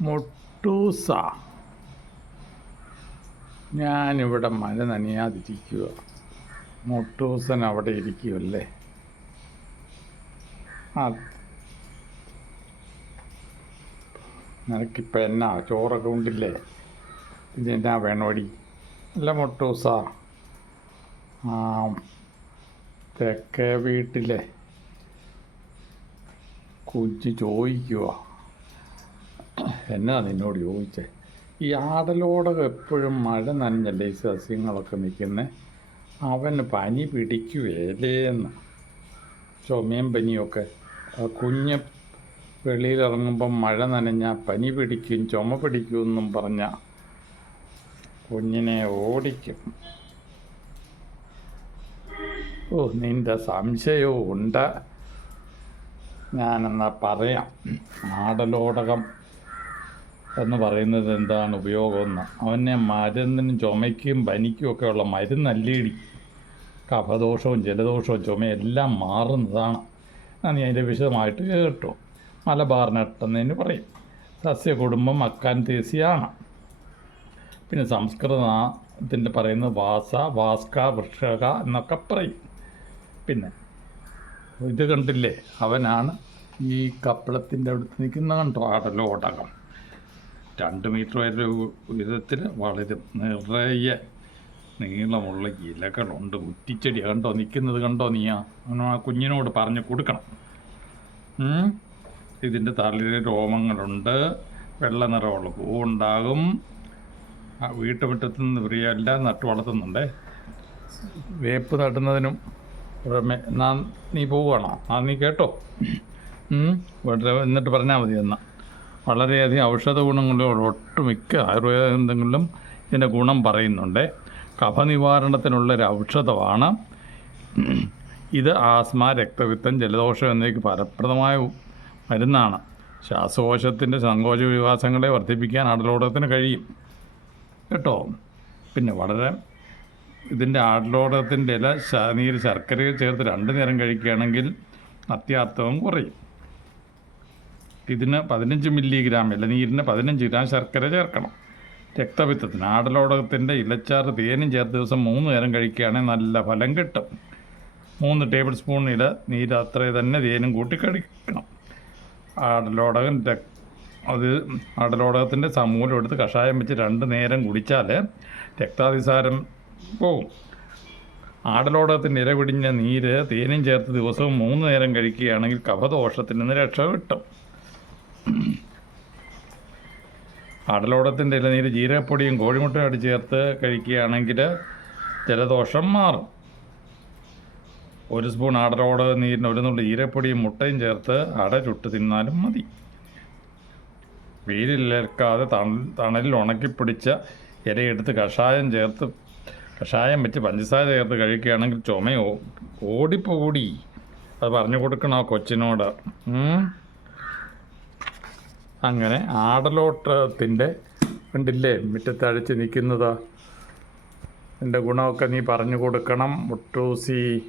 മുട്ടൂസ. ഞാനിവിടെ മഴ നനയാതിരിക്കുക. മൊട്ടൂസൻ അവിടെ ഇരിക്കുമല്ലേ ആ നിനക്കിപ്പോൾ എന്നാ ചോറൊക്കെ ഉണ്ടില്ലേ ഇതെന്നാ വേണോടി? അല്ല മൊട്ടൂസ. ആ തെക്കേ വീട്ടിലെ കുഞ്ഞ് ചോദിക്കുക എന്നാ നിന്നോട് ചോദിച്ചേ? ഈ ആടലോടകം എപ്പോഴും മഴ നനഞ്ഞല്ലേ ഈ സസ്യങ്ങളൊക്കെ നിൽക്കുന്നത് അവന് പനി പിടിക്കുവേലേന്ന് ചുമയും പനിയൊക്കെ കുഞ്ഞ് വെളിയിലിറങ്ങുമ്പം മഴ നനഞ്ഞാൽ പനി പിടിക്കും ചുമ പിടിക്കും എന്നും പറഞ്ഞ കുഞ്ഞിനെ ഓടിക്കും. ഓ നിന്റെ സംശയവും ഉണ്ട്. ഞാനെന്നാ പറയാം. ആടലോടകം എന്ന് പറയുന്നത് എന്താണ് ഉപയോഗം ഉപയോഗമെന്ന് അവനെ മരുന്നിനും ചുമയ്ക്കും പനിക്കും ഒക്കെ ഉള്ള മരുന്നല്ലേടി. കഫദോഷവും ജലദോഷവും ചുമയും എല്ലാം മാറുന്നതാണ്. ഞാൻ നീ അതിന്റെ വിശദമായിട്ട് കേട്ടു. മലബാറിനട്ടെന്നതിന് പറയും. സസ്യകുടുംബം അക്കാൻതേസിയാണ് പിന്നെ സംസ്കൃതത്തിന്റെ പറയുന്നത് വാസ വാസ്ക വൃക്ഷക എന്നൊക്കെ പറയും. പിന്നെ ഇത് കണ്ടില്ലേ? അവനാണ് ഈ കപ്പളത്തിന്റെ അടുത്ത് നിൽക്കുന്ന കണ്ടോ? ആടലോടകം. രണ്ട് മീറ്റർ വരെ ഉയരത്തിൽ വളരും നിറയെ നീളമുള്ള ഇലകളുണ്ട്. കുറ്റിച്ചെടി കണ്ടോ? നിൽക്കുന്നത് കണ്ടോ നീ ആ കുഞ്ഞിനോട് പറഞ്ഞു കൊടുക്കണം? ഇതിന്റെ തലയിൽ രോമങ്ങളുണ്ട്. വെള്ള നിറമുള്ള പൂവുണ്ടാകും. വീട്ടുമുറ്റത്ത് നിന്ന് പ്രിയെല്ലാം നട്ടു വളർത്തുന്നുണ്ടേ. വേപ്പ് നടുന്നതിനും പുറമെ നാ നീ പോവുകയാണോ? ആ നീ കേട്ടോ. എന്നിട്ട് പറഞ്ഞാൽ മതി എന്നാൽ വളരെയധികം ഔഷധ ഗുണങ്ങളുള്ള ഒട്ടുമിക്ക ആയുർവേദങ്ങളിലും ഇതിന്റെ ഗുണം പറയുന്നുണ്ട്. കഫനിവാരണത്തിനുള്ള ഒരു ഔഷധമാണ്. ഇത് ആസ്മ രക്തവിത്തം ജലദോഷം എന്നിവയ്ക്ക് ഫലപ്രദമായ മരുന്നാണ്. ശ്വാസകോശത്തിന്റെ സങ്കോച വികാസങ്ങളെ വർദ്ധിപ്പിക്കാൻ ആടലോടകത്തിന് കഴിയും. കേട്ടോ? പിന്നെ വളരെ ഇതിന്റെ ആടലോടകത്തിന്റെ ഇല നീര് ശർക്കരയിൽ ചേർത്ത് രണ്ട് നേരം കഴിക്കുകയാണെങ്കിൽ അത്യാർത്ഥവും കുറയും. ഇതിന് പതിനഞ്ച് മില്ലിഗ്രാം ഇലനീരിന് പതിനഞ്ച് ഗ്രാം ശർക്കര ചേർക്കണം. രക്തപിത്തത്തിന് ആടലോടകത്തിന്റെ ഇലച്ചാറ് തേനും ചേർത്ത് ദിവസം മൂന്ന് നേരം കഴിക്കുകയാണെങ്കിൽ നല്ല ഫലം കിട്ടും. മൂന്ന് ടേബിൾ സ്പൂൺ ഇല നീര് അത്രേ തന്നെ തേനും കൂട്ടി കഴിക്കണം ആടലോടകം അത് ആടലോടകത്തിന്റെ സമൂലം എടുത്ത് കഷായം വെച്ച് രണ്ട് നേരം കുടിച്ചാൽ രക്താതിസാരം പോകും ആടലോടകത്തിന്റെ ഇല പിടിഞ്ഞ നീര് തേനും ചേർത്ത് ദിവസവും മൂന്ന് നേരം കഴിക്കുകയാണെങ്കിൽ കഫദോഷത്തിൽ നിന്ന് രക്ഷ കിട്ടും. ആടലോടത്തിന്റെ ഇലനീര് ജീരകപ്പൊടിയും കോഴിമുട്ടയും അടി ചേർത്ത് കഴിക്കുകയാണെങ്കിൽ ജലദോഷം മാറും. ഒരു സ്പൂൺ ആടലോട നീരിന് ഒരു നുള്ളി ജീരകപ്പൊടിയും മുട്ടയും ചേർത്ത് അട ചുട്ട് തിന്നാലും മതി. വെയിലിലേൽക്കാതെ തണലിൽ ഉണക്കിപ്പിടിച്ച ഇലയെടുത്ത് കഷായം ചേർത്ത് കഷായം വെച്ച് പഞ്ചസാര ചേർത്ത് കഴിക്കുകയാണെങ്കിൽ ചുമ ഓടിപ്പോടി. അത് പറഞ്ഞു കൊടുക്കണോ കൊച്ചിനോട്. ഉം? അങ്ങനെ ആടലോട്ടത്തിന്റെ കണ്ടില്ലേ? മുറ്റത്തഴച്ച് നിൽക്കുന്നത്. എന്റെ ഗുണമൊക്കെ നീ പറഞ്ഞു കൊടുക്കണം മുട്ടൂസി.